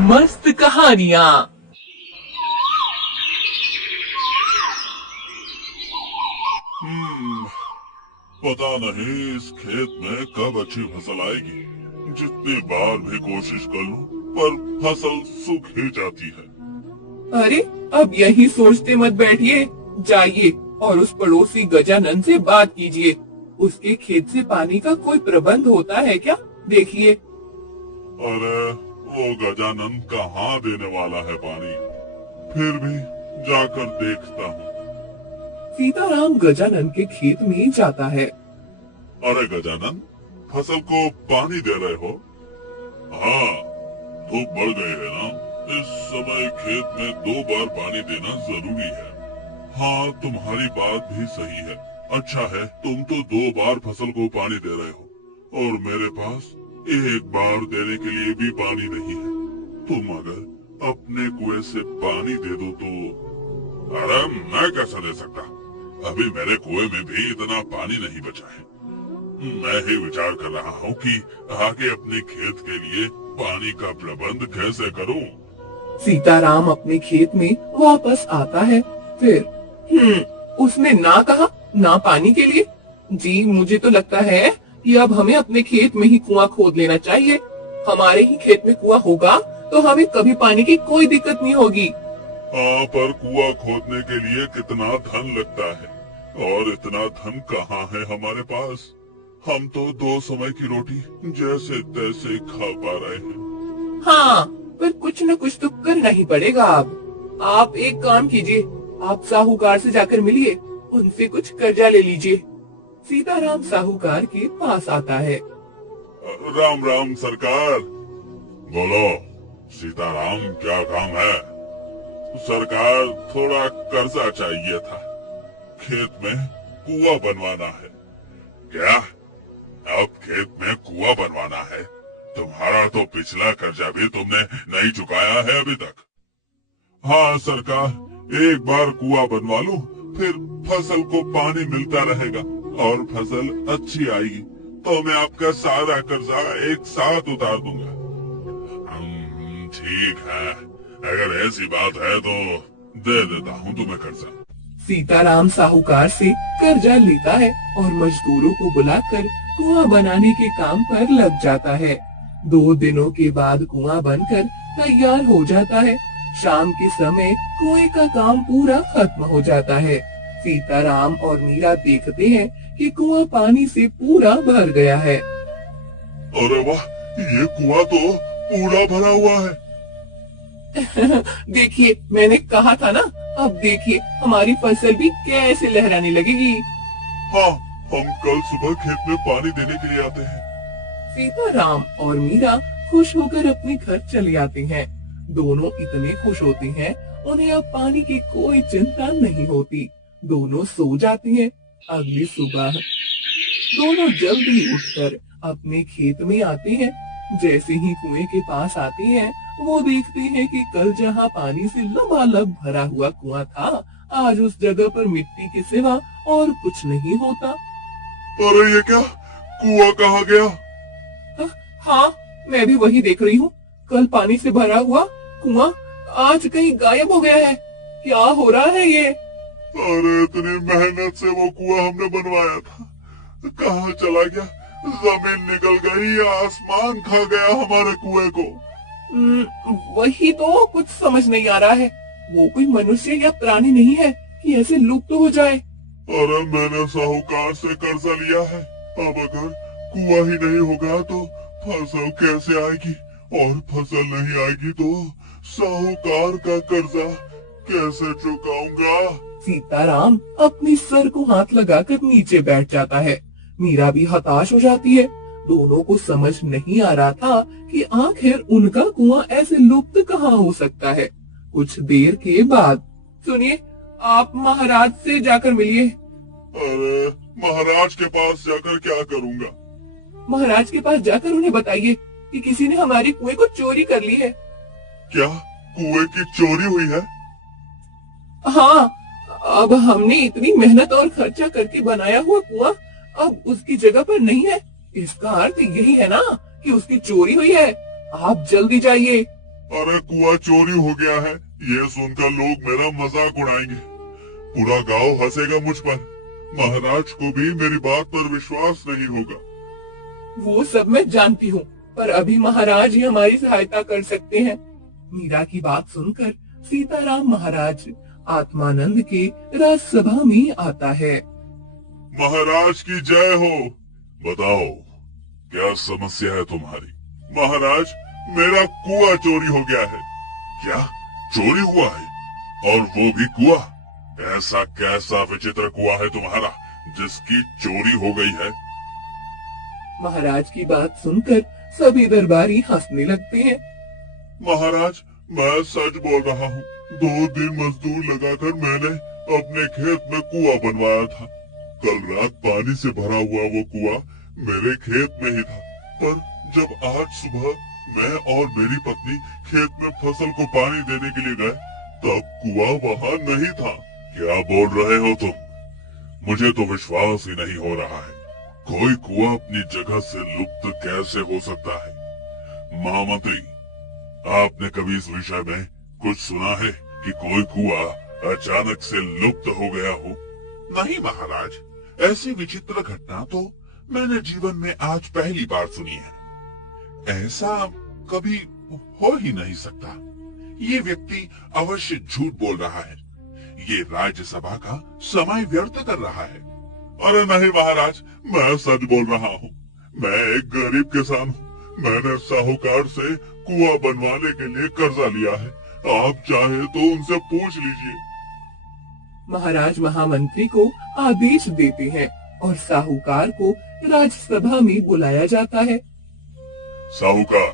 मस्त कहानियाँ। हम्म, पता नहीं इस खेत में कब अच्छी फसल आएगी। जितनी बार भी कोशिश कर लूं, पर फसल सूख ही जाती है। अरे अब यही सोचते मत बैठिए, जाइए और उस पड़ोसी गजानन से बात कीजिए। उसके खेत से पानी का कोई प्रबंध होता है क्या? देखिए। अरे वो गजानन कहाँ देने वाला है पानी। फिर भी जाकर देखता हूँ। सीताराम गजानन के खेत में जाता है। अरे गजानन, फसल को पानी दे रहे हो? हाँ, धूप बढ़ गई है ना। इस समय खेत में 2 बार पानी देना जरूरी है। हाँ, तुम्हारी बात भी सही है। अच्छा है, तुम तो 2 बार फसल को पानी दे रहे हो और मेरे पास 1 बार देने के लिए भी पानी नहीं है। तुम अगर अपने कुएं से पानी दे दो तो। अरे मैं कैसे दे सकता? अभी मेरे कुएं में भी इतना पानी नहीं बचा है। मैं ही विचार कर रहा हूँ कि आगे अपने खेत के लिए पानी का प्रबंध कैसे करूँ। सीताराम अपने खेत में वापस आता है। फिर उसने ना कहा ना पानी के लिए। जी मुझे तो लगता है कि अब हमें अपने खेत में ही कुआं खोद लेना चाहिए। हमारे ही खेत में कुआं होगा तो हमें कभी पानी की कोई दिक्कत नहीं होगी। हाँ, पर कुआं खोदने के लिए कितना धन लगता है और इतना धन कहाँ है हमारे पास। हम तो 2 समय की रोटी जैसे तैसे खा पा रहे हैं। हाँ, पर कुछ न कुछ तो करना ही पड़ेगा। अब आप एक काम कीजिए, आप साहूकार से जाकर मिलिए, उनसे कुछ कर्जा ले लीजिए। सीताराम साहूकार के पास आता है। राम राम सरकार। बोलो सीताराम, क्या काम है? सरकार, थोड़ा कर्जा चाहिए था। खेत में कुआं बनवाना है। क्या? अब खेत में कुआं बनवाना है? तुम्हारा तो पिछला कर्जा भी तुमने नहीं चुकाया है अभी तक। हाँ सरकार, 1 बार कुआं बनवा लूं, फिर फसल को पानी मिलता रहेगा और फसल अच्छी आएगी तो मैं आपका सारा कर्जा एक साथ उतार दूंगा। ठीक है, अगर ऐसी बात है तो दे देता हूँ तुम्हें कर्जा। सीताराम साहूकार से कर्जा लेता है और मजदूरों को बुलाकर कुआं बनाने के काम पर लग जाता है। 2 दिनों के बाद कुआं बनकर तैयार हो जाता है। शाम के समय कुएं का काम पूरा खत्म हो जाता है। सीताराम और मीरा देखते हैं कि कुआं पानी से पूरा भर गया है। अरे वाह, ये कुआं तो पूरा भरा हुआ है। देखिए, मैंने कहा था ना। अब देखिए हमारी फसल भी कैसे लहराने लगेगी। हाँ, हम कल सुबह खेत में पानी देने के लिए आते हैं। सीताराम और मीरा खुश होकर अपने घर चले आते हैं। दोनों इतने खुश होते हैं, उन्हें अब पानी की कोई चिंता नहीं होती। दोनों सो जाते हैं। अगली सुबह दोनों जल्दी उठकर अपने खेत में आते हैं। जैसे ही कुएं के पास आते हैं, वो देखते हैं कि कल जहाँ पानी से लबालब भरा हुआ कुआं था, आज उस जगह पर मिट्टी के सिवा और कुछ नहीं होता। अरे ये क्या, कुआं कहाँ गया? हाँ, मैं भी वही देख रही हूँ। कल पानी से भरा हुआ कुआं आज कहीं गायब हो गया है। क्या हो रहा है ये? अरे इतनी मेहनत से वो कुआं हमने बनवाया था, कहाँ चला गया? जमीन निकल गई या आसमान खा गया हमारे कुएं को? वही तो कुछ समझ नहीं आ रहा है। वो कोई मनुष्य या प्राणी नहीं है कि ऐसे लुप्त हो जाए। अरे मैंने साहूकार से कर्जा लिया है। अब अगर कुआं ही नहीं होगा तो फसल कैसे आएगी, और फसल नहीं आएगी तो साहूकार का कर्जा कैसे चुकाऊंगा? सीताराम अपने सर को हाथ लगाकर नीचे बैठ जाता है। मीरा भी हताश हो जाती है। दोनों को समझ नहीं आ रहा था कि आखिर उनका कुआं ऐसे लुप्त कहाँ हो सकता है। कुछ देर के बाद, सुनिए, आप महाराज से जाकर मिलिए। अरे महाराज के पास जाकर क्या करूंगा? महाराज के पास जाकर उन्हें बताइए कि किसी ने हमारे कुएं को चोरी कर ली है। क्या कुएं की चोरी हुई है? हाँ, अब हमने इतनी मेहनत और खर्चा करके बनाया हुआ कुआं अब उसकी जगह पर नहीं है। इसका अर्थ यही है ना कि उसकी चोरी हुई है। आप जल्दी जाइए। अरे कुआं चोरी हो गया है, ये सुनकर लोग मेरा मजाक उड़ाएंगे। पूरा गांव हंसेगा मुझ पर। महाराज को भी मेरी बात पर विश्वास नहीं होगा। वो सब मैं जानती हूँ, पर अभी महाराज ही हमारी सहायता कर सकते हैं। मीरा की बात सुनकर सीताराम महाराज आत्मानंद के राजसभा में आता है। महाराज की जय हो। बताओ क्या समस्या है तुम्हारी? महाराज, मेरा कुआं चोरी हो गया है। क्या चोरी हुआ है? और वो भी कुआं? ऐसा कैसा विचित्र कुआं है तुम्हारा जिसकी चोरी हो गई है? महाराज की बात सुनकर सभी दरबारी हंसने लगते हैं। महाराज, मैं सच बोल रहा हूँ। 2 दिन मजदूर लगाकर मैंने अपने खेत में कुआं बनवाया था। कल रात पानी से भरा हुआ वो कुआं मेरे खेत में ही था, पर जब आज सुबह मैं और मेरी पत्नी खेत में फसल को पानी देने के लिए गए, तब कुआं वहाँ नहीं था। क्या बोल रहे हो तुम? मुझे तो विश्वास ही नहीं हो रहा है। कोई कुआं अपनी जगह से लुप्त कैसे हो सकता है? महामंत्री, आपने कभी इस विषय में कुछ सुना है कि कोई कुआं अचानक से लुप्त हो गया हो? नहीं महाराज, ऐसी विचित्र घटना तो मैंने जीवन में आज पहली बार सुनी है। ऐसा कभी हो ही नहीं सकता। ये व्यक्ति अवश्य झूठ बोल रहा है। ये राज्यसभा का समय व्यर्थ कर रहा है। अरे नहीं महाराज, मैं सच बोल रहा हूँ। मैं एक गरीब किसान हूँ। मैंने साहूकार से कुआं बनवाने के लिए कर्जा लिया है। आप चाहे तो उनसे पूछ लीजिए। महाराज महामंत्री को आदेश देते हैं और साहूकार को राज्यसभा में बुलाया जाता है। साहूकार,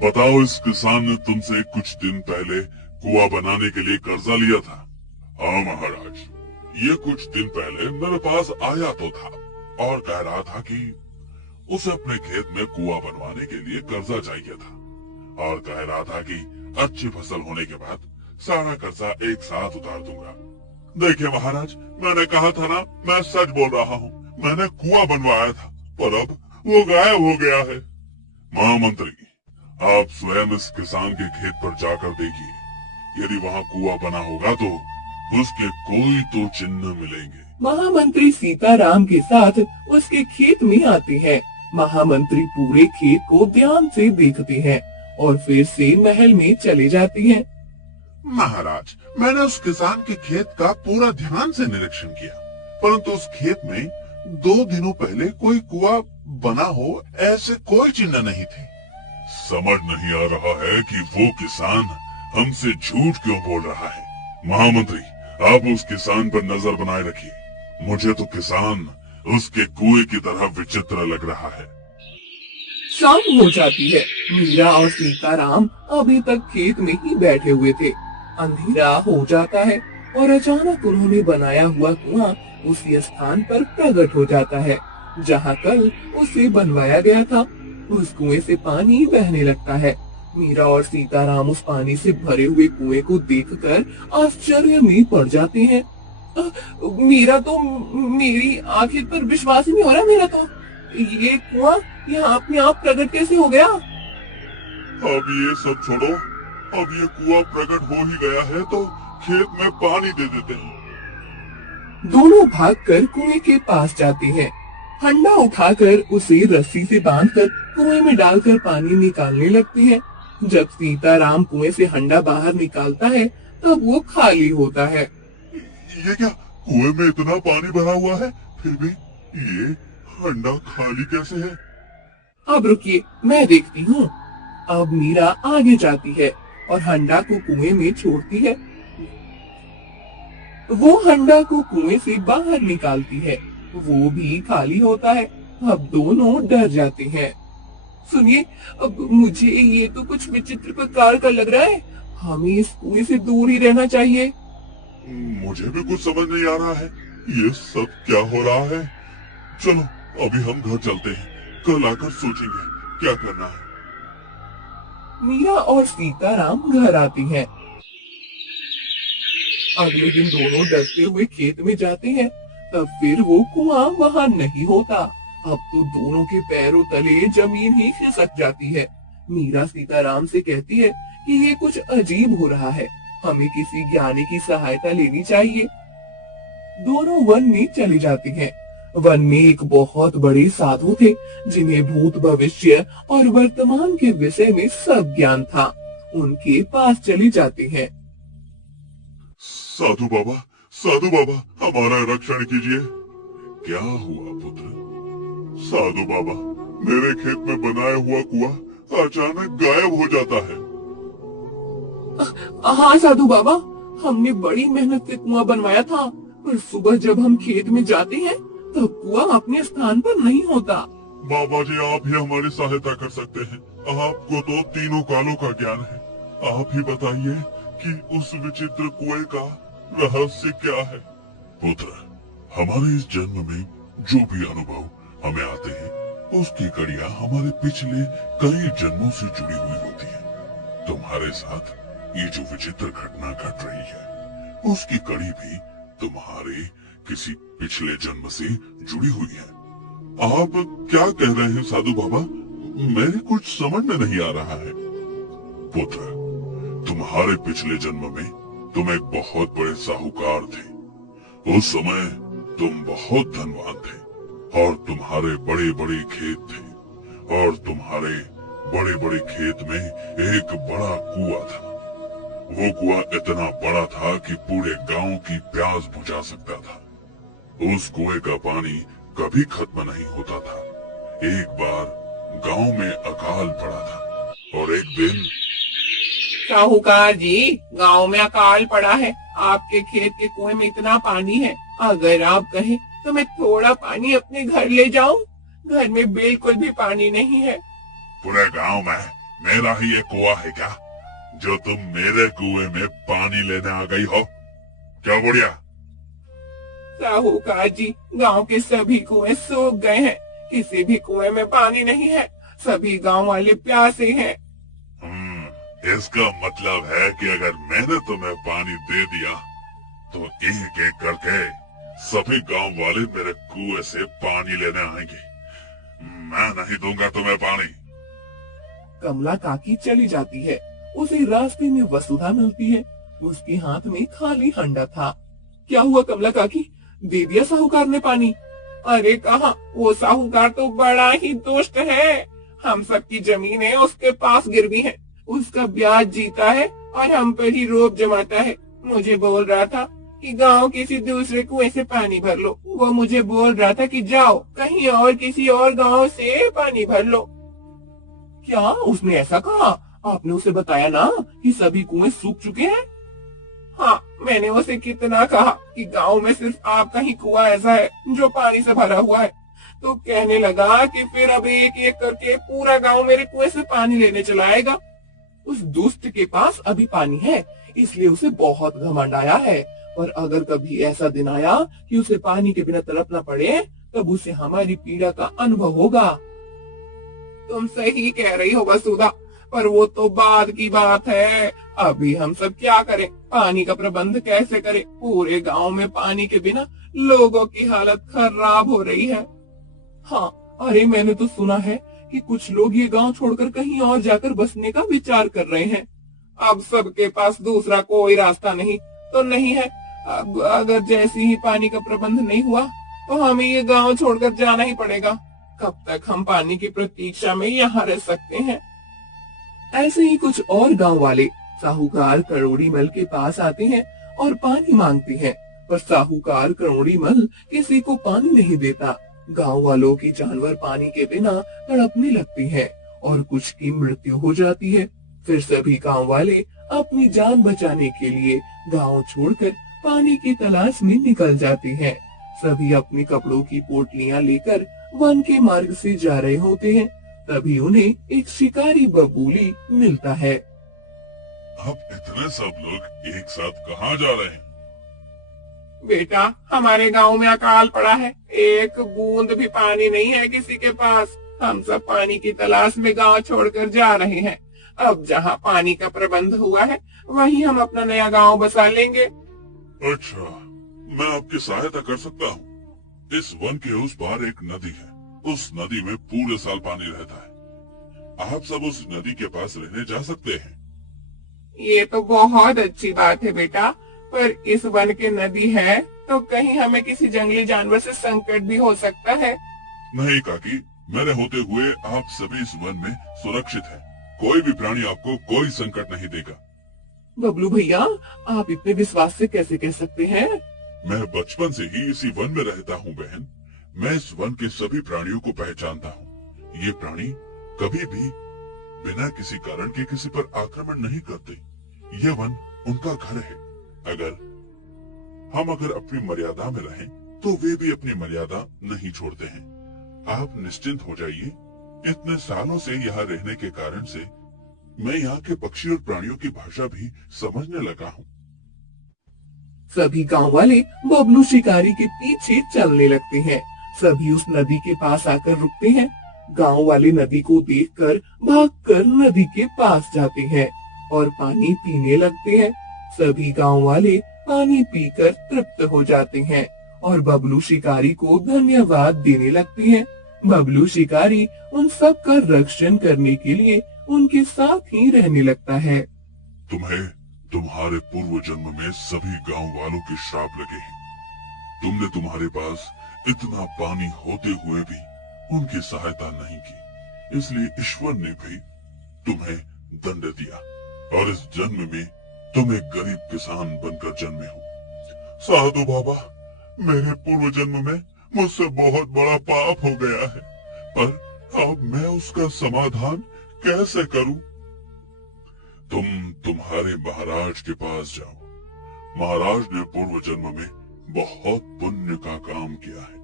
बताओ, इस किसान ने तुमसे कुछ दिन पहले कुआं बनाने के लिए कर्जा लिया था? हाँ महाराज, ये कुछ दिन पहले मेरे पास आया तो था और कह रहा था कि उसे अपने खेत में कुआं बनवाने के लिए कर्जा चाहिए था, और कह रहा था कि अच्छी फसल होने के बाद सारा कर्जा एक साथ उतार दूंगा। देखिए महाराज, मैंने कहा था ना, मैं सच बोल रहा हूँ। मैंने कुआं बनवाया था, पर अब वो गायब हो गया है। महामंत्री, आप स्वयं इस किसान के खेत पर जाकर देखिए। यदि वहाँ कुआं बना होगा तो उसके कोई तो चिन्ह मिलेंगे। महामंत्री सीताराम के साथ उसके खेत में आते हैं। महामंत्री पूरे खेत को ध्यान से देखते हैं और फिर से महल में चले जाते हैं। महाराज, मैंने उस किसान के खेत का पूरा ध्यान से निरीक्षण किया, परंतु उस खेत में 2 दिनों पहले कोई कुआं बना हो ऐसे कोई चिन्ह नहीं थे। समझ नहीं आ रहा है कि वो किसान हमसे झूठ क्यों बोल रहा है। महामंत्री, आप उस किसान पर नजर बनाए रखिए। मुझे तो किसान उसके कुएं की तरह विचित्र लग रहा है। शाम हो जाती है। मीरा और सीताराम अभी तक खेत में ही बैठे हुए थे। अंधेरा हो जाता है और अचानक उन्होंने बनाया हुआ कुआं उसी स्थान पर प्रकट हो जाता है जहाँ कल उसे बनवाया गया था। उस कुएं से पानी बहने लगता है। मीरा और सीताराम उस पानी से भरे हुए कुएं को देखकर आश्चर्य में पड़ जाते हैं। मीरा तो मेरी आंखें पर विश्वास ही नहीं हो रहा। मेरा तो ये कुआं यहाँ अपने आप प्रकट कैसे हो गया? अब ये सब छोड़ो। अब ये कुआं प्रकट हो ही गया है तो खेत में पानी दे देते हैं। दोनों भागकर कुएं के पास जाते हैं। हंडा उठाकर उसे रस्सी से बांधकर कुएं में डालकर पानी निकालने लगते हैं। जब सीताराम कुएं से हंडा बाहर निकालता है तब वो खाली होता है। ये क्या, कुएं में इतना पानी भरा हुआ है, फिर भी ये हंडा खाली कैसे है? अब रुकिए, मैं देखती हूँ। अब मीरा आगे जाती है और हंडा को कुएं में छोड़ती है। वो हंडा को कुएं से बाहर निकालती है। वो भी खाली होता है। अब दोनों डर जाते हैं। सुनिए, अब मुझे ये तो कुछ विचित्र प्रकार का लग रहा है। हमें इस कुएं से दूर ही रहना चाहिए। मुझे भी कुछ समझ नहीं आ रहा है। ये सब क्या हो रहा है? चलो अभी हम घर चलते हैं, कल आकर सोचेंगे क्या करना है। मीरा और सीताराम घर आती हैं। अगले दिन दोनों डरते हुए खेत में जाते हैं। तब फिर वो कुआं वहाँ नहीं होता। अब तो दोनों के पैरों तले जमीन ही खिसक जाती है। मीरा सीताराम से कहती है कि ये कुछ अजीब हो रहा है, हमें किसी ज्ञानी की सहायता लेनी चाहिए। दोनों वन में चली जाती हैं। वन में एक बहुत बड़े साधु थे जिन्हें भूत भविष्य और वर्तमान के विषय में सब ज्ञान था। उनके पास चली जाती हैं। साधु बाबा हमारा रक्षण कीजिए। क्या हुआ पुत्र? साधु बाबा, मेरे खेत में बनाया हुआ कुआं अचानक गायब हो जाता है। हाँ साधु बाबा, हमने बड़ी मेहनत से कुआं बनवाया था, पर सुबह जब हम खेत में जाते हैं तब कुआं अपने स्थान पर नहीं होता। बाबा जी, आप ही हमारी सहायता कर सकते हैं। आपको तो तीनों कालों का ज्ञान है। आप ही बताइए कि उस विचित्र कुएं का रहस्य क्या है? पुत्र, हमारे इस जन्म में जो भी अनुभव हमें आते हैं, उसकी कड़ियां हमारे पिछले कई जन्मों से जुड़ी हुई होती है। तुम्हारे साथ ये जो विचित्र घटना घट रही है, उसकी कड़ी भी तुम्हारे किसी पिछले जन्म से जुड़ी हुई है। आप क्या कह रहे हैं साधु बाबा? मेरे कुछ समझ में नहीं आ रहा है। पुत्र, तुम्हारे पिछले जन्म में तुम एक बहुत बड़े साहूकार थे। उस समय तुम बहुत धनवान थे और तुम्हारे बड़े बड़े खेत थे, और तुम्हारे बड़े बड़े खेत में एक बड़ा कुआं था। वो कुआं इतना बड़ा था कि पूरे गांव की प्यास बुझा सकता था। उस कुएं का पानी कभी खत्म नहीं होता था। एक बार गांव में अकाल पड़ा था और एक दिन। साहूकार जी, गांव में अकाल पड़ा है। आपके खेत के कुएं में इतना पानी है, अगर आप कहें तो मैं थोड़ा पानी अपने घर ले जाऊं। घर में बिल्कुल भी पानी नहीं है। पूरे गांव में मेरा ही ये कुआं है क्या, जो तुम मेरे कुएं में पानी लेने आ गई हो? क्या बुढ़िया? साहूकार जी, गांव के सभी कुएं सूख गए हैं। किसी भी कुएं में पानी नहीं है। सभी गांव वाले प्यासे हैं। इसका मतलब है कि अगर मैंने तुम्हें पानी दे दिया तो एक एक करके सभी गांव वाले मेरे कुएं से पानी लेने आएंगे। मैं नहीं दूंगा तुम्हें पानी। कमला काकी चली जाती है। उसे रास्ते में वसुधा मिलती है। उसके हाथ में खाली हंडा था। क्या हुआ कमला काकी, दे दिया साहूकार ने पानी? अरे कहाँ, वो साहूकार तो बड़ा ही दुष्ट है। हम सबकी जमीनें उसके पास गिरवी हैं। उसका ब्याज जीता है और हम पर ही रोब जमाता है। मुझे बोल रहा था कि गांव किसी दूसरे कुएं से पानी भर लो। वो मुझे बोल रहा था कि जाओ कहीं और किसी और गांव से पानी भर लो। क्या उसने ऐसा कहा? आपने उसे बताया ना कि सभी कुएं सूख चुके हैं? हाँ, मैंने उसे कितना कहा कि गांव में सिर्फ आपका ही कुआं ऐसा है जो पानी से भरा हुआ है। तो कहने लगा कि फिर अब एक एक करके पूरा गांव मेरे कुएं से पानी लेने चला आएगा। उस दुष्ट के पास अभी पानी है, इसलिए उसे बहुत घमंड आया है। पर अगर कभी ऐसा दिन आया कि उसे पानी के बिना तड़पना पड़े, तब उसे हमारी पीड़ा का अनुभव होगा। तुम सही कह रही हो वसुधा, पर वो तो बाद की बात है। अभी हम सब क्या करें? पानी का प्रबंध कैसे करें? पूरे गांव में पानी के बिना लोगों की हालत खराब हो रही है। हाँ, अरे मैंने तो सुना है कि कुछ लोग ये गांव छोड़कर कहीं और जाकर बसने का विचार कर रहे हैं। अब सबके पास दूसरा कोई रास्ता नहीं तो नहीं है। अब अगर जैसे ही पानी का प्रबंध नहीं हुआ तो हमें ये गांव छोड़कर जाना ही पड़ेगा। कब तक हम पानी की प्रतीक्षा में यहाँ रह सकते हैं? ऐसे ही कुछ और गांव वाले साहूकार करोड़ीमल के पास आते हैं और पानी मांगते हैं, पर साहूकार करोड़ीमल किसी को पानी नहीं देता। गांव वालों की जानवर पानी के बिना तड़पने लगती हैं और कुछ की मृत्यु हो जाती है। फिर सभी गांव वाले अपनी जान बचाने के लिए गांव छोड़कर पानी की तलाश में निकल जाते हैं। सभी अपने कपड़ों की पोटलियां लेकर वन के मार्ग से जा रहे होते हैं। तभी उन्हें एक शिकारी बबूली मिलता है। अब इतने सब लोग एक साथ कहाँ जा रहे हैं? बेटा, हमारे गांव में अकाल पड़ा है। एक बूंद भी पानी नहीं है किसी के पास। हम सब पानी की तलाश में गांव छोड़कर जा रहे हैं। अब जहाँ पानी का प्रबंध हुआ है वहीं हम अपना नया गांव बसा लेंगे। अच्छा, मैं आपकी सहायता कर सकता हूँ। इस वन के उस पार एक नदी है। उस नदी में पूरे साल पानी रहता है। आप सब उस नदी के पास रहने जा सकते हैं। ये तो बहुत अच्छी बात है बेटा, पर इस वन के नदी है तो कहीं हमें किसी जंगली जानवर से संकट भी हो सकता है। नहीं काकी, मेरे होते हुए आप सभी इस वन में सुरक्षित हैं। कोई भी प्राणी आपको कोई संकट नहीं देगा। बबलू भैया, आप इतने विश्वास से कैसे कह सकते हैं? मैं बचपन से ही इसी वन में रहता हूँ बहन। मैं इस वन के सभी प्राणियों को पहचानता हूँ। ये प्राणी कभी भी बिना किसी कारण के किसी पर आक्रमण नहीं करते। ये वन उनका घर है। अगर अपनी मर्यादा में रहें तो वे भी अपनी मर्यादा नहीं छोड़ते हैं। आप निश्चिंत हो जाइए। इतने सालों से यहाँ रहने के कारण से मैं यहाँ के पक्षी और प्राणियों की भाषा भी समझने लगा हूँ। सभी गांव वाले बबलू शिकारी के पीछे चलने लगते हैं। सभी उस नदी के पास आकर रुकते हैं। गांव वाले नदी को देखकर भागकर नदी के पास जाते हैं और पानी पीने लगते हैं। सभी गांव वाले पानी पीकर तृप्त हो जाते हैं और बबलू शिकारी को धन्यवाद देने लगते हैं। बबलू शिकारी उन सब का रक्षण करने के लिए उनके साथ ही रहने लगता है। तुम्हें तुम्हारे पूर्व जन्म में सभी गांव वालों के श्राप लगे हैं। तुमने तुम्हारे पास इतना पानी होते हुए भी उनकी सहायता नहीं की, इसलिए ईश्वर ने भी तुम्हें दंड दिया और इस जन्म में तुम एक गरीब किसान बनकर जन्मे हो। साधु बाबा, मेरे पूर्व जन्म में मुझसे बहुत बड़ा पाप हो गया है, पर अब मैं उसका समाधान कैसे करूं? तुम तुम्हारे महाराज के पास जाओ। महाराज ने पूर्व जन्म में बहुत पुण्य का काम किया है।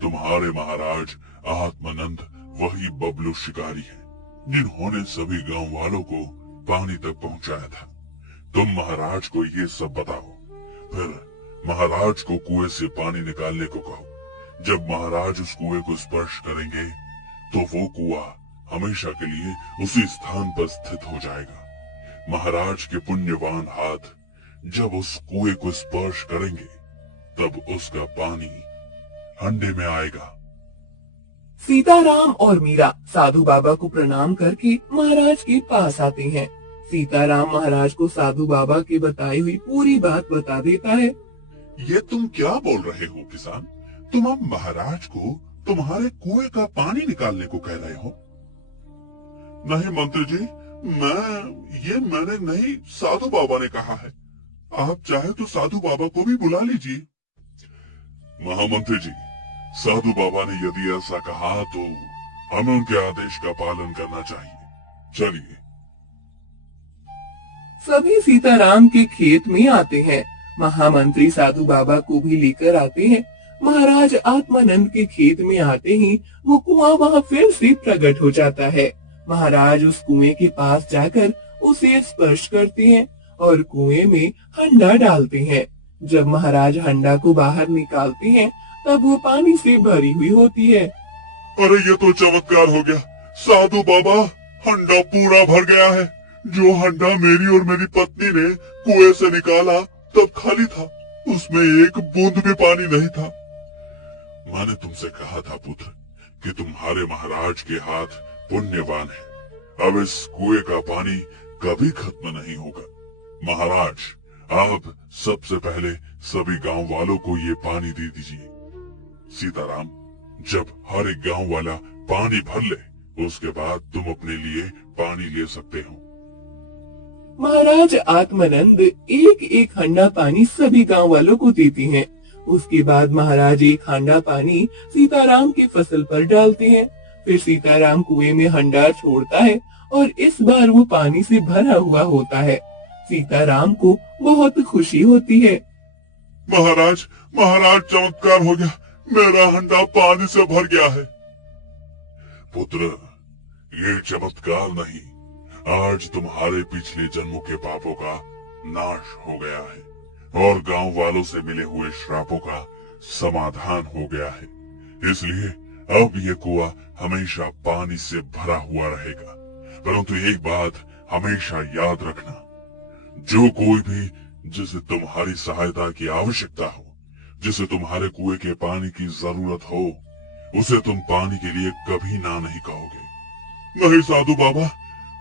तुम्हारे महाराज आत्मानंद वही बबलू शिकारी हैं, जिन्होंने सभी गांव वालों को पानी तक पहुंचाया था। तुम महाराज को ये सब बताओ, फिर महाराज को कुएं से पानी निकालने को कहो। जब महाराज उस कुएं को स्पर्श करेंगे तो वो कुआं हमेशा के लिए उसी स्थान पर स्थित हो जाएगा। महाराज के पुण्यवान हाथ जब उस कुएं को स्पर्श करेंगे तब उसका पानी हंडे में आएगा। सीताराम और मीरा साधु बाबा को प्रणाम करके महाराज के पास आते हैं। सीताराम महाराज को साधु बाबा की बताई हुई पूरी बात बता देता है। ये तुम क्या बोल रहे हो किसान? तुम अब महाराज को तुम्हारे कुएं का पानी निकालने को कह रहे हो? नहीं मंत्री जी, मैंने नहीं, साधु बाबा ने कहा है। आप चाहे तो साधु बाबा को भी बुला लीजिए। महामंत्री जी, साधु बाबा ने यदि ऐसा कहा तो हमें उनके आदेश का पालन करना चाहिए। चलिए। सभी सीताराम के खेत में आते हैं। महामंत्री साधु बाबा को भी लेकर आते हैं। महाराज आत्मानंद के खेत में आते ही वो कुआं वहां फिर से प्रकट हो जाता है। महाराज उस कुएं के पास जाकर उसे स्पर्श करते हैं और कुएं में हंडा डालते हैं। जब महाराज हंडा को बाहर निकालते हैं तब वो पानी से भरी हुई होती है। अरे ये तो चमत्कार हो गया साधु बाबा, हंडा पूरा भर गया है। जो हंडा मेरी और मेरी पत्नी ने कुएं से निकाला तब खाली था, उसमें एक बूंद भी पानी नहीं था। मैंने तुमसे कहा था पुत्र कि तुम्हारे महाराज के हाथ पुण्यवान है। अब इस कुएं का पानी कभी खत्म नहीं होगा। महाराज, आप सबसे पहले सभी गांव वालों को ये पानी दे दीजिए। सीताराम, जब हर एक गांव वाला पानी भर ले उसके बाद तुम अपने लिए पानी ले सकते हो। महाराज आत्मानंद एक एक हंडा पानी सभी गांव वालों को देते हैं। उसके बाद महाराज एक हंडा पानी सीताराम की फसल पर डालते हैं। फिर सीताराम कुएं में हंडा छोड़ता है और इस बार वो पानी से भरा हुआ होता है। सीताराम को बहुत खुशी होती है। महाराज, महाराज, चमत्कार हो गया, मेरा हंडा पानी से भर गया है। पुत्र, ये चमत्कार नहीं, आज तुम्हारे पिछले जन्मों के पापों का नाश हो गया है और गांव वालों से मिले हुए श्रापों का समाधान हो गया है। इसलिए अब ये कुआं हमेशा पानी से भरा हुआ रहेगा। परंतु एक बात हमेशा याद रखना, जो कोई भी जिसे तुम्हारी सहायता की आवश्यकता हो, जिसे तुम्हारे कुएं के पानी की जरूरत हो, उसे तुम पानी के लिए कभी ना नहीं कहोगे। नहीं साधु बाबा,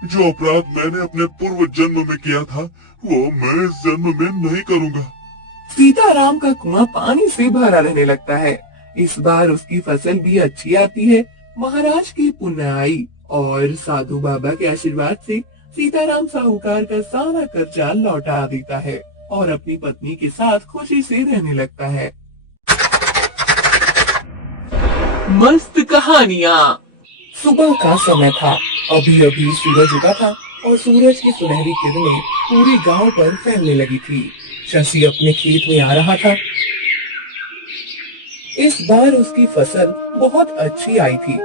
जो अपराध मैंने अपने पूर्व जन्म में किया था वो मैं इस जन्म में नहीं करूंगा। सीताराम का कुआं पानी से भरा रहने लगता है। इस बार उसकी फसल भी अच्छी आती है। महाराज की पुण्य आई और साधु बाबा के आशीर्वाद से सीताराम साहूकार का सारा कर्जा लौटा देता है और अपनी पत्नी के साथ खुशी से रहने लगता है। मस्त कहानियाँ। सुबह का समय था। अभी अभी सूरज उगा था और सूरज की सुनहरी किरणें पूरे गांव पर फैलने लगी थी। शशि अपने खेत में आ रहा था। इस बार उसकी फसल बहुत अच्छी आई थी।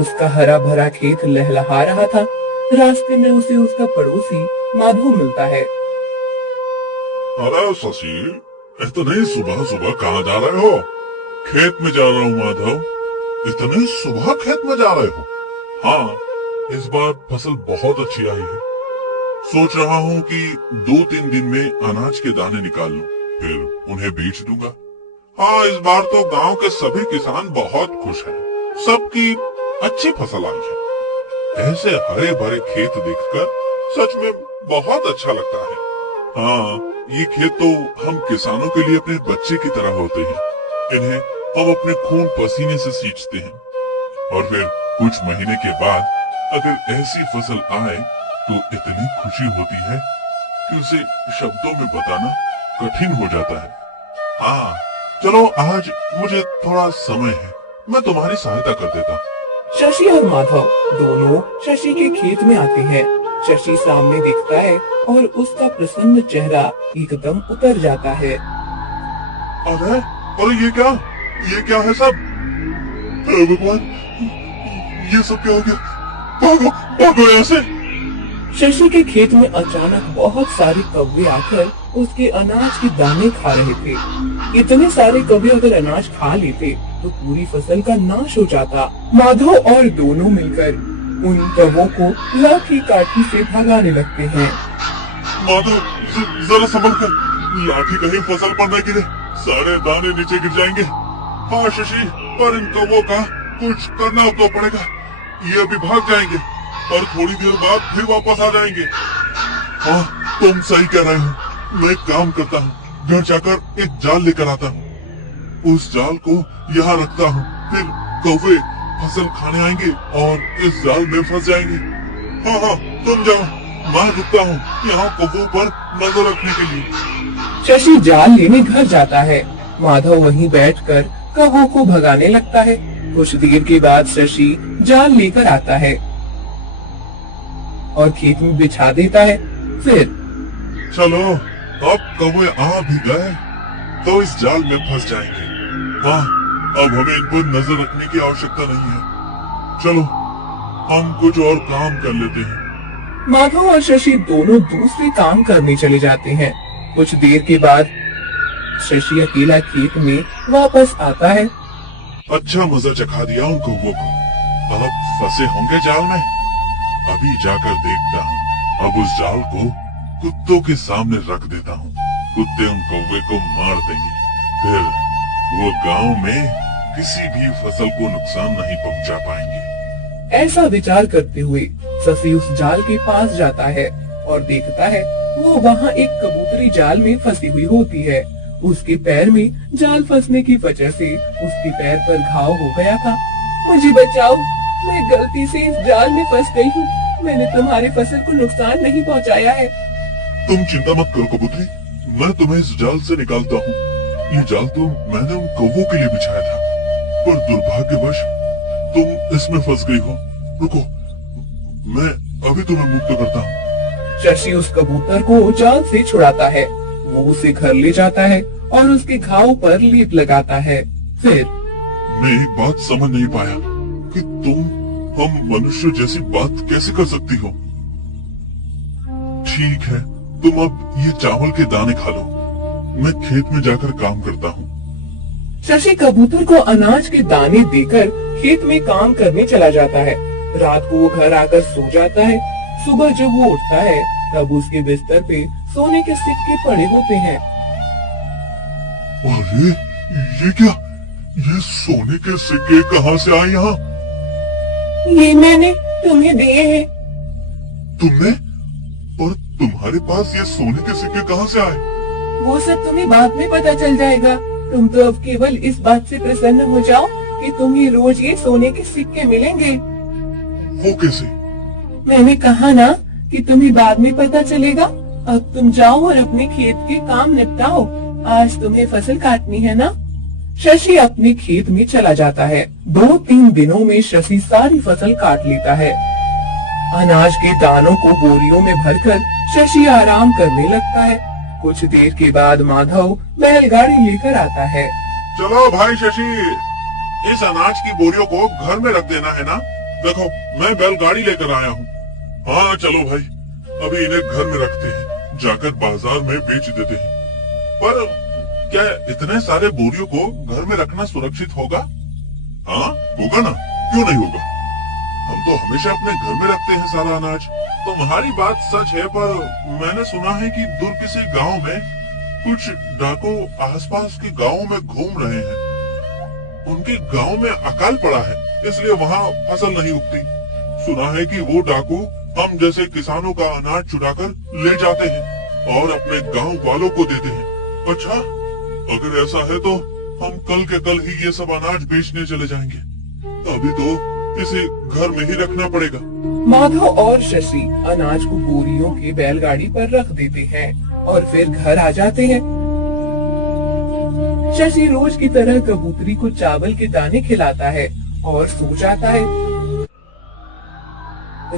उसका हरा भरा खेत लहलहा रहा था। रास्ते में उसे उसका पड़ोसी माधव मिलता है। अरे शशि, इतने सुबह सुबह कहाँ जा रहे हो? खेत में जा रहा हूँ माधव। इतने सुबह खेत में जा रहे हो? हाँ, इस बार फसल बहुत अच्छी आई है। सोच रहा हूँ कि 2-3 दिन में अनाज के दाने निकाल लूं, फिर उन्हें बेच दूंगा। हाँ, इस बार तो गांव के सभी किसान बहुत खुश हैं। सबकी अच्छी फसल आई है। ऐसे हरे भरे खेत देखकर सच में बहुत अच्छा लगता है। हाँ, ये खेत तो हम किसानों के लिए अपने बच्चे की तरह होते हैं। इन्हें हम अपने खून पसीने से सींचते हैं और फिर कुछ महीने के बाद अगर ऐसी फसल आए तो इतनी खुशी होती है कि उसे शब्दों में बताना कठिन हो जाता है। हाँ, चलो आज मुझे थोड़ा समय है, मैं तुम्हारी सहायता कर देता हूँ। शशि और माधव दोनों शशि के खेत में आते हैं। शशि सामने दिखता है और उसका प्रसन्न चेहरा एकदम उतर जाता है। अरे अरे ये क्या है सब? हे भगवान, ये सब क्या हो गया? भागो भागो यहाँ से। शशि के खेत में अचानक बहुत सारे कौवे आकर उसके अनाज के दाने खा रहे थे। इतने सारे कौवे अगर अनाज खा लेते तो पूरी फसल का नाश हो जाता। माधव और दोनों मिलकर उन कौवों को लाठी काठी से भगाने लगते हैं। माधव, जरा संभल कर, लाठी कहीं फसल पर न गिरे, सारे दाने नीचे गिर जाएंगे। हाँ शशि, पर इन कौवों का कुछ करना तो पड़ेगा। ये अभी भाग जाएंगे और थोड़ी देर बाद फिर वापस आ जाएंगे। हाँ, तुम सही कह रहे हो। मैं एक काम करता हूँ, घर जाकर एक जाल लेकर आता हूँ। उस जाल को यहाँ रखता हूँ, फिर कौवे फसल खाने आएंगे और इस जाल में फंस जाएंगे। हाँ, तुम जाओ, मैं रुकता हूँ यहाँ कौवों पर नजर रखने के लिए। शशि जाल लेने घर जाता है। माधव वहीं बैठकर कौवों को भगाने लगता है। कुछ देर के बाद शशि जाल लेकर आता है और खेत में बिछा देता है। फिर चलो, अब कौवे आ भी गए तो इस जाल में फंस जाएंगे। हाँ, अब हमें इन पर नजर रखने की आवश्यकता नहीं है। चलो, हम कुछ और काम कर लेते हैं। माधव और शशि दोनों दूसरे काम करने चले जाते हैं। कुछ देर के बाद शशि अकेला खेत में वापस आता है। अच्छा मजा चखा दिया उन कौवों को। अब फंसे होंगे जाल में। अभी जाकर देखता हूँ। अब उस जाल को कुत्तों के सामने रख देता हूँ। कुत्ते उन कौवे को मार देंगे, फिर वो गांव में किसी भी फसल को नुकसान नहीं पहुंचा पाएंगे। ऐसा विचार करते हुए शशि उस जाल के पास जाता है और देखता है वो वहाँ एक कबूतरी जाल में फंसी हुई होती है। उसके पैर में जाल फंसने की वजह से उसके पैर पर घाव हो गया था। मुझे बचाओ, मैं गलती से इस जाल में फंस गई हूँ। मैंने तुम्हारी फसल को नुकसान नहीं पहुँचाया है। तुम चिंता मत करो कबूतरी, मैं तुम्हें इस जाल से निकालता हूँ। ये जाल तो मैंने उन कौवों के लिए बिछाया था, पर दुर्भाग्यवश तुम इसमें फंस गई हो। रुको, मैं अभी तुम्हें मुक्त करता हूँ। शशि उस कबूतर को जाल से छुड़ाता है। वो उसे घर ले जाता है और उसके घाव पर लेप लगाता है। फिर मैं एक बात समझ नहीं पाया कि तुम हम मनुष्य जैसी बात कैसे कर सकती हो। ठीक है, तुम अब ये चावल के दाने खा लो, मैं खेत में जाकर काम करता हूँ। शशि कबूतर को अनाज के दाने देकर खेत में काम करने चला जाता है। रात को वो घर आकर सो जाता है। सुबह जब वो उठता है तब उसके बिस्तर पे सोने के सिक्के पड़े होते हैं। अरे ये क्या? ये सोने के सिक्के कहाँ से आए यहाँ? ये मैंने तुम्हें दिए हैं। तुमने? और तुम्हारे पास ये सोने के सिक्के कहाँ से आए? वो सब तुम्हें बाद में पता चल जाएगा। तुम तो अब केवल इस बात से प्रसन्न हो जाओ कि तुम्हें रोज ये सोने के सिक्के मिलेंगे। वो कैसे? मैंने कहा ना कि तुम्हें बाद में पता चलेगा। अब तुम जाओ और अपने खेत के काम निपटाओ। आज तुम्हें फसल काटनी है ना। शशि अपने खेत में चला जाता है। 2-3 दिनों में शशि सारी फसल काट लेता है। अनाज के दानों को बोरियों में भरकर शशि आराम करने लगता है। कुछ देर के बाद माधव बैलगाड़ी लेकर आता है। चलो भाई शशि, इस अनाज की बोरियों को घर में रख देना है ना। देखो मैं बैलगाड़ी लेकर आया हूँ। हाँ चलो भाई, अभी इन्हें घर में रखते हैं, जाकर बाजार में बेच देते हैं। पर क्या इतने सारे बोरियों को घर में रखना सुरक्षित होगा? हाँ होगा ना, क्यों नहीं होगा। हम तो हमेशा अपने घर में रखते हैं सारा अनाज। तुम्हारी बात सच है, पर मैंने सुना है कि दूर किसी गांव में कुछ डाकू आसपास के गांवों में घूम रहे हैं। उनके गांव में अकाल पड़ा है, इसलिए वहाँ फसल नहीं उगती। सुना है कि वो डाकू हम जैसे किसानों का अनाज चुराकर ले जाते हैं और अपने गांव वालों को देते हैं। अच्छा, अगर ऐसा है तो हम कल के कल ही ये सब अनाज बेचने चले जाएंगे। अभी तो इसे घर में ही रखना पड़ेगा। माधव और शशि अनाज को बोरियों की बैलगाड़ी पर रख देते हैं और फिर घर आ जाते हैं। शशि रोज की तरह कबूतरी को चावल के दाने खिलाता है और सो जाता है।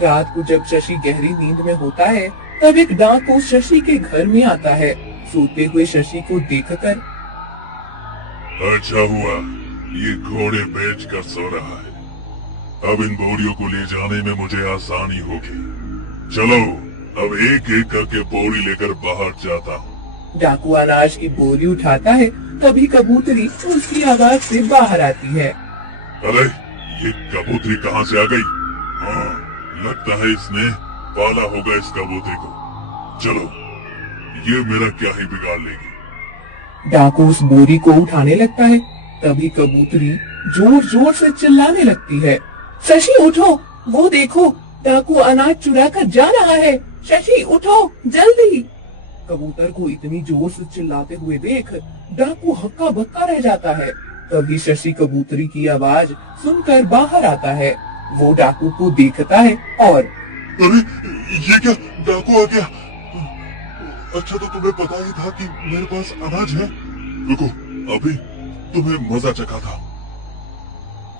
रात को जब शशि गहरी नींद में होता है, तब एक डाकू शशि के घर में आता है। सोते हुए शशि को देखकर, अच्छा हुआ ये घोड़े बेच कर सो रहा है। अब इन बोरियों को ले जाने में मुझे आसानी होगी। चलो अब एक एक करके बोरी लेकर बाहर जाता हूँ। डाकू अनाज की बोरी उठाता है, तभी कबूतरी उसकी आवाज से बाहर आती है। अरे ये कबूतरी कहाँ से आ गई? हाँ, लगता है इसने पाला होगा इस कबूतरी को। चलो ये मेरा क्या ही बिगाड़ लेगी। डाकू उस बोरी को उठाने लगता है, तभी कबूतरी जोर जोर से चिल्लाने लगती है। शशि उठो, वो देखो डाकू अनाज चुरा कर जा रहा है। शशि उठो जल्दी। कबूतर को इतनी जोर से चिल्लाते हुए देख डाकू हक्का बक्का रह जाता है। तभी शशि कबूतरी की आवाज सुनकर बाहर आता है। वो डाकू को देखता है और अरे ये क्या, डाकू आ गया। अच्छा तो तुम्हें पता ही था कि मेरे पास अनाज है। रुको, अभी तुम्हें मजा चखाता हूँ।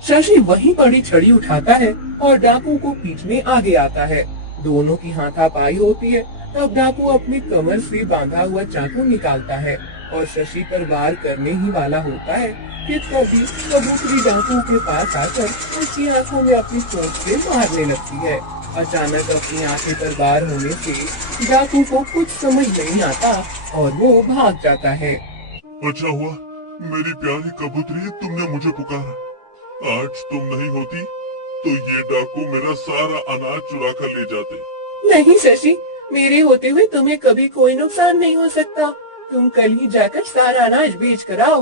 शशि वहीं पड़ी छड़ी उठाता है और डाकू को पीटने आगे आता है। दोनों की हाथापाई होती है। तब डाकू अपनी कमर से बांधा हुआ चाकू निकालता है और शशि पर वार करने ही वाला होता है कि तभी कबूतरी डाकू के पास आकर उसकी आंखों में अपनी चोंच से मारने लगती है। अचानक अपनी आंखें पर वार होने से डाकू को कुछ समझ नहीं आता और वो भाग जाता है। अच्छा हुआ मेरी प्यारी कबूतरी, तुमने मुझे पुकारा। आज तुम नहीं होती तो ये डाकू मेरा सारा अनाज चुरा कर ले जाते। नहीं शशि, मेरे होते हुए तुम्हें कभी कोई नुकसान नहीं हो सकता। तुम कल ही जाकर सारा अनाज बेच कर आओ।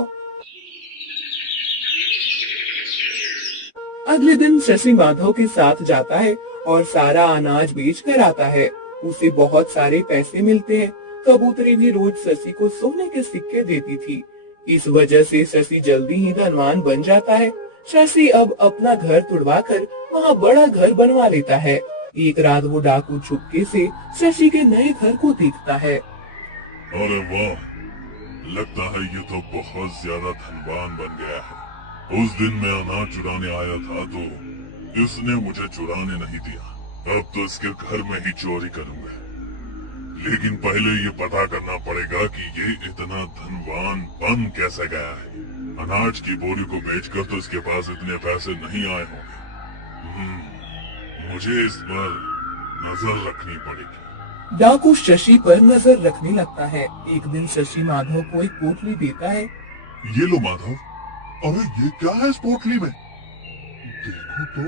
अगले दिन शशि माधव के साथ जाता है और सारा अनाज बेच कर आता है। उसे बहुत सारे पैसे मिलते हैं। कबूतरी भी रोज शशि को सोने के सिक्के देती थी। इस वजह से शशि जल्दी ही धनवान बन जाता है। शशि अब अपना घर तुड़वाकर वहाँ बड़ा घर बनवा लेता है। एक रात वो डाकू चुपके से शशि के नए घर को देखता है। अरे वाह, लगता है ये तो बहुत ज्यादा धनवान बन गया है। उस दिन मैं अनाज चुराने आया था तो इसने मुझे चुराने नहीं दिया। अब तो इसके घर में ही चोरी करूंगा। लेकिन पहले ये पता करना पड़ेगा कि ये इतना धनवान बन कैसे गया है। अनाज की बोरी को बेचकर तो इसके पास इतने पैसे नहीं आए होंगे। मुझे इस पर नजर रखनी पड़ेगी। डाकू शशि पर नजर रखने लगता है। एक दिन शशि माधव को एक पोटली देता है। ये लो माधव, अरे ये क्या है इस पोटली में? देखो तो।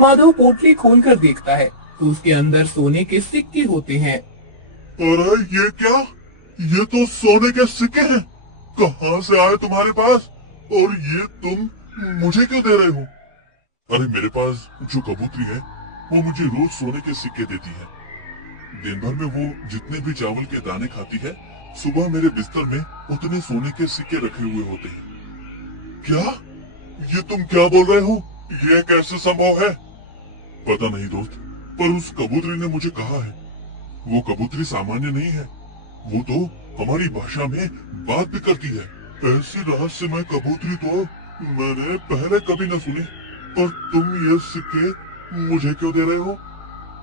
माधव पोटली खोलकर देखता है तो उसके अंदर सोने के सिक्के होते हैं। अरे ये क्या, ये तो सोने के सिक्के हैं। कहाँ से आए तुम्हारे पास? और ये तुम मुझे क्यों दे रहे हो? अरे मेरे पास जो कबूतरी है वो मुझे रोज सोने के सिक्के देती है। दिन भर में वो जितने भी चावल के दाने खाती है, सुबह मेरे बिस्तर में उतने सोने के सिक्के रखे हुए होते हैं। क्या? ये तुम क्या बोल रहे हो? ये कैसे संभव है? पता नहीं दोस्त, पर उस कबूतरी ने मुझे कहा है। वो कबूतरी सामान्य नहीं है, वो तो हमारी भाषा में बात भी करती है। ऐसी रहस्यमय कबूतरी तो मैंने पहले कभी न सुनी। पर तुम ये सिक्के मुझे क्यों दे रहे हो?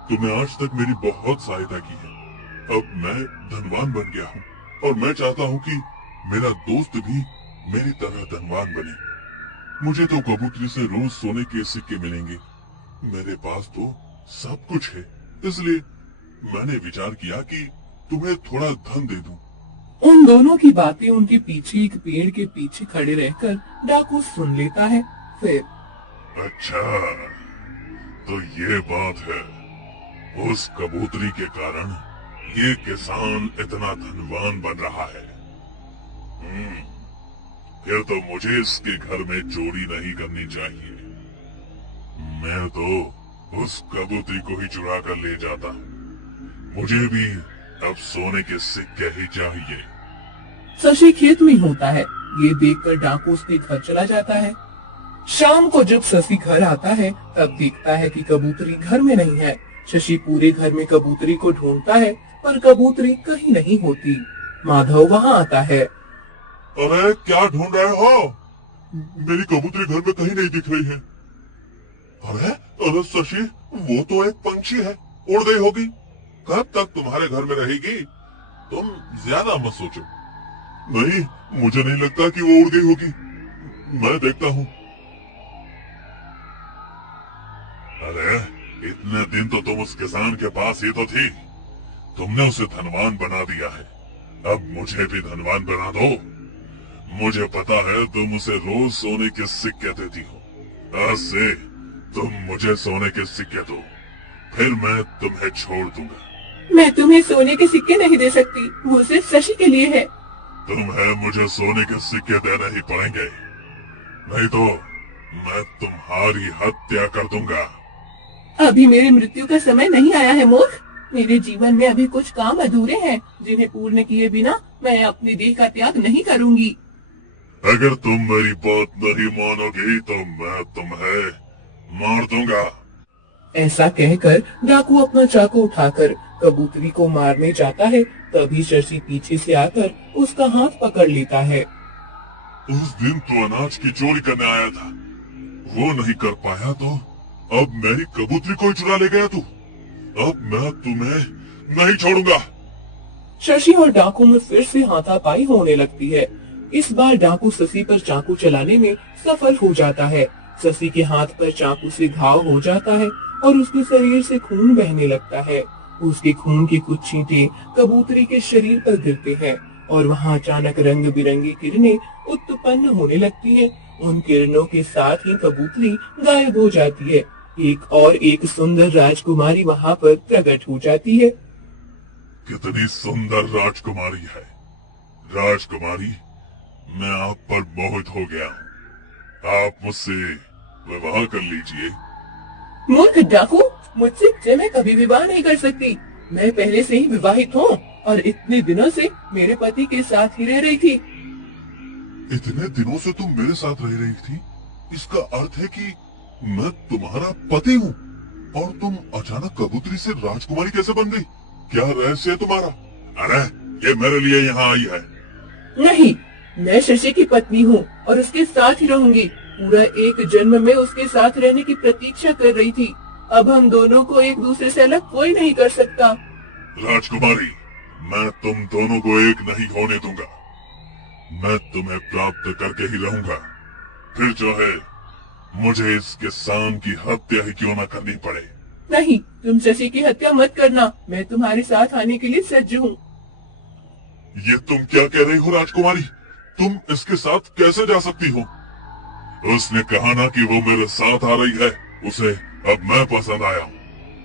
तुमने आज तक मेरी बहुत सहायता की है। अब मैं धनवान बन गया हूँ और मैं चाहता हूँ कि मेरा दोस्त भी मेरी तरह धनवान बने। मुझे तो कबूतरी से रोज सोने के सिक्के मिलेंगे। मेरे पास तो सब कुछ है, इसलिए मैंने विचार किया कि तुम्हें थोड़ा धन दे दूं। उन दोनों की बातें उनके पीछे एक पेड़ के पीछे खड़े रहकर डाकू सुन लेता है। फिर अच्छा, तो ये बात है। उस कबूतरी के कारण ये किसान इतना धनवान बन रहा है। फिर तो मुझे इसके घर में चोरी नहीं करनी चाहिए। मैं तो उस कबूतरी को ही चुरा कर ले जाता हूँ। मुझे भी अब सोने के सिक्के ही चाहिए। शशि खेत में होता है। ये देखकर डाकू उसके घर चला जाता है। शाम को जब शशि घर आता है तब देखता है कि कबूतरी घर में नहीं है। शशि पूरे घर में कबूतरी को ढूंढता है पर कबूतरी कहीं नहीं होती। माधव वहाँ आता है। अरे क्या ढूंढ रहे हो? मेरी कबूतरी घर में कहीं नहीं दिख रही है। अरे अरे शशि, वो तो एक पंछी है, उड़ गई होगी। कब तक तुम्हारे घर में रहेगी? तुम ज्यादा मत सोचो। नहीं, मुझे नहीं लगता कि वो उड़ गई होगी। मैं देखता हूँ। अरे इतने दिन तो तुम उस किसान के पास ही तो थी। तुमने उसे धनवान बना दिया है। अब मुझे भी धनवान बना दो। मुझे पता है तुम उसे रोज सोने के सिक्के देती हो। आज से तुम मुझे सोने के सिक्के दो, फिर मैं तुम्हें छोड़ दूंगा। मैं तुम्हें सोने के सिक्के नहीं दे सकती, वो सिर्फ शशि के लिए है। तुम्हें मुझे सोने के सिक्के देने ही पड़ेंगे, नहीं तो मैं तुम्हारी हत्या कर दूंगा। अभी मेरी मृत्यु का समय नहीं आया है मूर्ख। मेरे जीवन में अभी कुछ काम अधूरे हैं जिन्हें पूर्ण किए बिना मैं अपनी देह का त्याग नहीं करूंगी। अगर तुम मेरी बात नहीं मानोगी तो मैं तुम्हें मार दूंगा। ऐसा कहकर डाकू अपना चाकू उठाकर कबूतरी को मारने जाता है। तभी शशि पीछे से आकर उसका हाथ पकड़ लेता है। उस दिन तो अनाज की चोरी करने आया था, वो नहीं कर पाया तो अब मेरी कबूतरी को ही चुरा ले गया तू। अब मैं तुम्हें नहीं छोड़ूंगा। शशि और डाकू में फिर से हाथापाई होने लगती है। इस बार डाकू शशि पर चाकू चलाने में सफल हो जाता है। शशि के हाथ पर चाकू से घाव हो जाता है और उसके शरीर से खून बहने लगता है। उसके खून की कुछ छींटे कबूतरी के शरीर पर गिरते हैं और वहाँ अचानक रंग बिरंगी किरणें उत्पन्न होने लगती हैं। उन किरणों के साथ ही कबूतरी गायब हो जाती है। एक सुंदर राजकुमारी वहाँ पर प्रकट हो जाती है। कितनी सुंदर राजकुमारी है। राजकुमारी, मैं आप पर मोहित हो गया हूँ। आप मुझसे विवाह कर लीजिए। मूर्ख डाकू, मुझसे मैं कभी विवाह नहीं कर सकती। मैं पहले से ही विवाहित हूँ और इतने दिनों से मेरे पति के साथ ही रह रही थी। इतने दिनों से तुम मेरे साथ रह रही थी, इसका अर्थ है कि मैं तुम्हारा पति हूँ और तुम अचानक कबूतरी से राजकुमारी कैसे बन गई? क्या रहस्य है तुम्हारा? अरे ये मेरे लिए यहाँ आई है। नहीं, मैं शशि की पत्नी हूँ और उसके साथ ही रहूंगी। पूरा एक जन्म में उसके साथ रहने की प्रतीक्षा कर रही थी। अब हम दोनों को एक दूसरे से अलग कोई नहीं कर सकता। राजकुमारी, मैं तुम दोनों को एक नहीं होने दूंगा। मैं तुम्हें प्राप्त करके ही रहूंगा, फिर जो है मुझे इस किसान की हत्या ही क्यों न करनी पड़े। नहीं, तुम शशि की हत्या मत करना। मैं तुम्हारे साथ आने के लिए सज्ज हूँ। ये तुम क्या कह रही हो राजकुमारी? तुम इसके साथ कैसे जा सकती हो? उसने कहा ना कि वो मेरे साथ आ रही है। उसे अब मैं पसंद आया हूँ।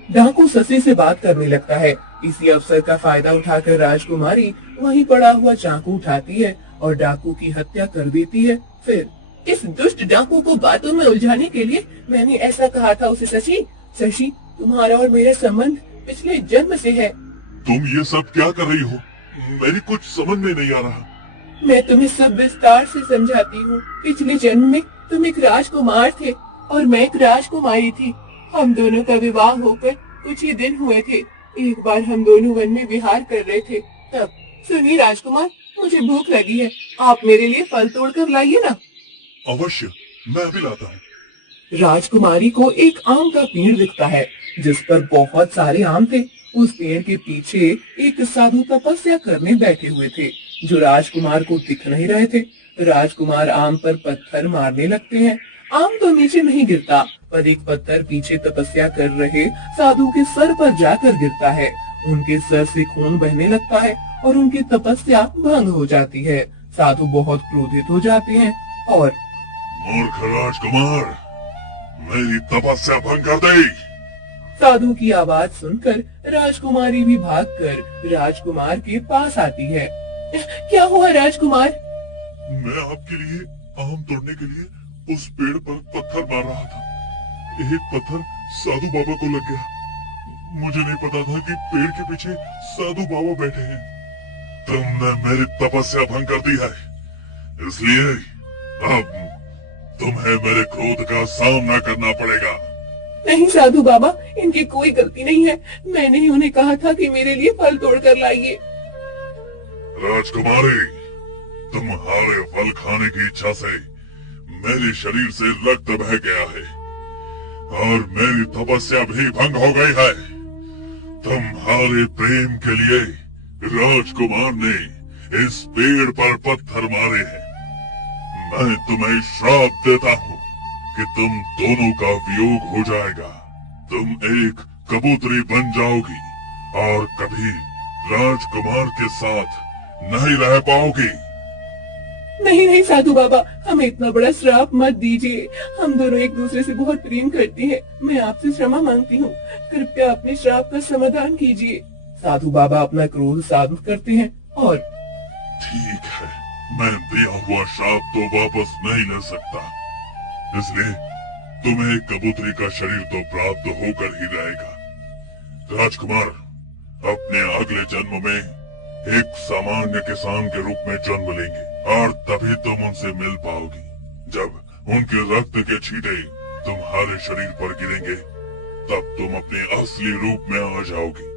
डाकू शशि से बात करने लगता है। इसी अवसर का फायदा उठाकर राजकुमारी वहीं पड़ा हुआ चाकू उठाती है और डाकू की हत्या कर देती है। फिर इस दुष्ट डाकू को बातों में उलझाने के लिए मैंने ऐसा कहा था उसे, शशि तुम्हारा और मेरा संबंध पिछले जन्म से है। तुम ये सब क्या कर रही हो? मेरी कुछ समझ में नहीं आ रहा। मैं तुम्हें सब विस्तार से समझाती हूँ। पिछले जन्म में तुम एक राजकुमार थे और मैं एक राजकुमारी थी। हम दोनों का विवाह होकर कुछ ही दिन हुए थे। एक बार हम दोनों वन में विहार कर रहे थे, तब सुनिए राजकुमार, मुझे भूख लगी है, आप मेरे लिए फल तोड़ कर लाइए ना। अवश्य, मैं अभी लाता हूँ। राजकुमारी को एक आम का पेड़ दिखता है जिस पर बहुत सारे आम थे। उस पेड़ के पीछे एक साधु तपस्या करने बैठे हुए थे जो राजकुमार को दिख नहीं रहे थे। राजकुमार आम पर पत्थर मारने लगते हैं। आम तो नीचे नहीं गिरता, पर एक पत्थर पीछे तपस्या कर रहे साधु के सर पर जाकर गिरता है। उनके सर से खून बहने लगता है और उनकी तपस्या भंग हो जाती है। साधु बहुत क्रोधित हो जाते हैं और मूर्ख राजकुमार, मेरी तपस्या भंग कर दी। साधु की आवाज सुनकर राजकुमारी भी भागकर राजकुमार के पास आती है। क्या हुआ राजकुमार? मैं आपके लिए आम तोड़ने के लिए उस पेड़ पर पत्थर मार रहा था। एक पत्थर साधु बाबा को लग गया। मुझे नहीं पता था कि पेड़ के पीछे साधु बाबा बैठे हैं। तुमने मेरी तपस्या भंग कर दी है, इसलिए अब तुम्हें मेरे क्रोध का सामना करना पड़ेगा। नहीं साधु बाबा, इनकी कोई गलती नहीं है। मैंने ही उन्हें कहा था कि मेरे लिए फल तोड़ कर लाइए। राजकुमारी, तुम्हारे फल खाने की इच्छा से मेरे शरीर से रक्त बह गया है और मेरी तपस्या भी भंग हो गई है। तुम्हारे प्रेम के लिए राजकुमार ने इस पेड़ पर पत्थर मारे हैं। मैं तुम्हें श्राप देता हूँ कि तुम दोनों का वियोग हो जाएगा। तुम एक कबूतरी बन जाओगी और कभी राजकुमार के साथ नहीं रह पाओगी। नहीं नहीं साधु बाबा, हमें इतना बड़ा श्राप मत दीजिए। हम दोनों एक दूसरे से बहुत प्रेम करते हैं। मैं आपसे क्षमा मांगती हूँ, कृपया अपने श्राप का समाधान कीजिए। साधु बाबा अपना क्रोध शांत करते हैं और ठीक है, मैं दिया हुआ श्राप तो वापस नहीं ले सकता, इसलिए तुम्हें कबूतरी का शरीर तो प्राप्त होकर ही रहेगा। राजकुमार, अपने अगले जन्म में एक सामान्य किसान के रूप में जन्म लेंगे और तभी तुम उनसे मिल पाओगी। जब उनके रक्त के छींटे तुम्हारे शरीर पर गिरेंगे, तब तुम अपने असली रूप में आ जाओगी।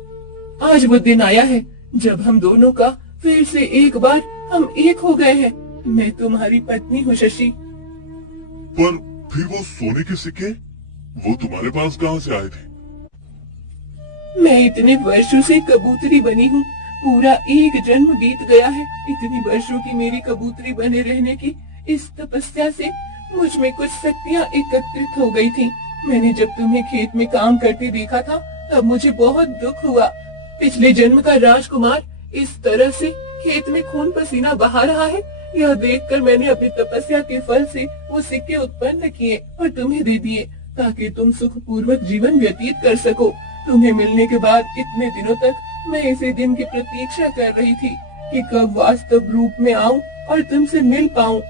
आज वो दिन आया है जब हम दोनों का फिर से एक बार हम एक हो गए हैं। मैं तुम्हारी पत्नी हूँ शशि। पर फिर वो सोने के सिक्के, वो तुम्हारे पास कहाँ से आए थे? मैं इतने वर्षों से कबूतरी बनी हूँ, पूरा एक जन्म बीत गया है। इतनी वर्षों की मेरी कबूतरी बने रहने की इस तपस्या से मुझ में कुछ शक्तियाँ एकत्रित हो गई थी। मैंने जब तुम्हें खेत में काम करते देखा था, तब मुझे बहुत दुख हुआ। पिछले जन्म का राजकुमार इस तरह से खेत में खून पसीना बहा रहा है, यह देखकर मैंने अपनी तपस्या के फल से वो सिक्के उत्पन्न किए और तुम्हें दे दिए ताकि तुम सुखपूर्वक जीवन व्यतीत कर सको। तुम्हें मिलने के बाद इतने दिनों तक मैं इसी दिन की प्रतीक्षा कर रही थी कि कब वास्तव रूप में आऊं और तुमसे मिल पाऊं।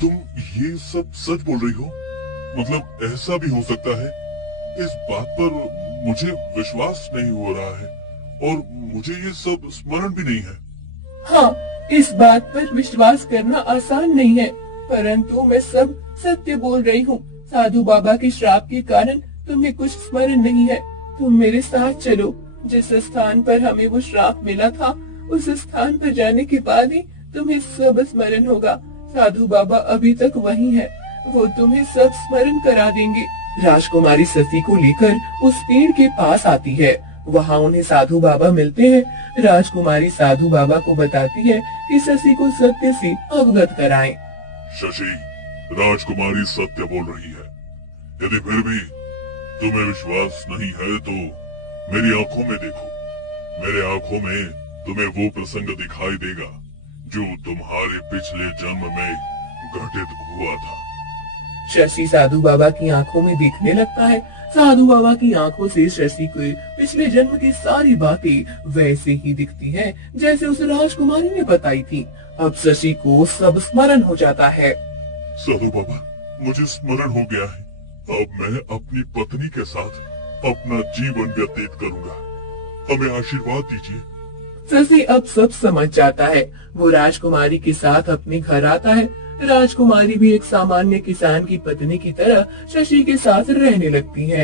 तुम ये सब सच बोल रही हो? मतलब ऐसा भी हो सकता है? इस बात पर मुझे विश्वास नहीं हो रहा है और मुझे ये सब स्मरण भी नहीं है। हाँ, इस बात पर विश्वास करना आसान नहीं है, परंतु मैं सब सत्य बोल रही हूँ। साधु बाबा के श्राप के कारण तुम्हें कुछ स्मरण नहीं है। तुम मेरे साथ चलो। जिस स्थान पर हमें वो श्राप मिला था, उस स्थान पर जाने के बाद ही तुम्हें सब स्मरण होगा। साधु बाबा अभी तक वहीं है, वो तुम्हें सब स्मरण करा देंगे। राजकुमारी शशि को लेकर उस पेड़ के पास आती है। वहाँ उन्हें साधु बाबा मिलते हैं। राजकुमारी साधु बाबा को बताती है कि शशि को सत्य से अवगत कराएं। शशि, राजकुमारी सत्य बोल रही है। यदि फिर भी तुम्हें विश्वास नहीं है तो मेरी आंखों में देखो। मेरे आंखों में तुम्हें वो प्रसंग दिखाई देगा जो तुम्हारे पिछले जन्म में घटित हुआ था। शशि साधु बाबा की आंखों में देखने लगता है। साधु बाबा की आंखों से शशि को पिछले जन्म की सारी बातें वैसे ही दिखती हैं जैसे उस राजकुमारी ने बताई थी। अब शशि को सब स्मरण हो जाता है। साधु बाबा, मुझे स्मरण हो गया है। अब मैं अपनी पत्नी के साथ अपना जीवन व्यतीत करूंगा। हमें आशीर्वाद दीजिए। शशि अब सब समझ जाता है। वो राजकुमारी के साथ अपने घर आता है। राजकुमारी भी एक सामान्य किसान की पत्नी की तरह शशि के साथ रहने लगती है।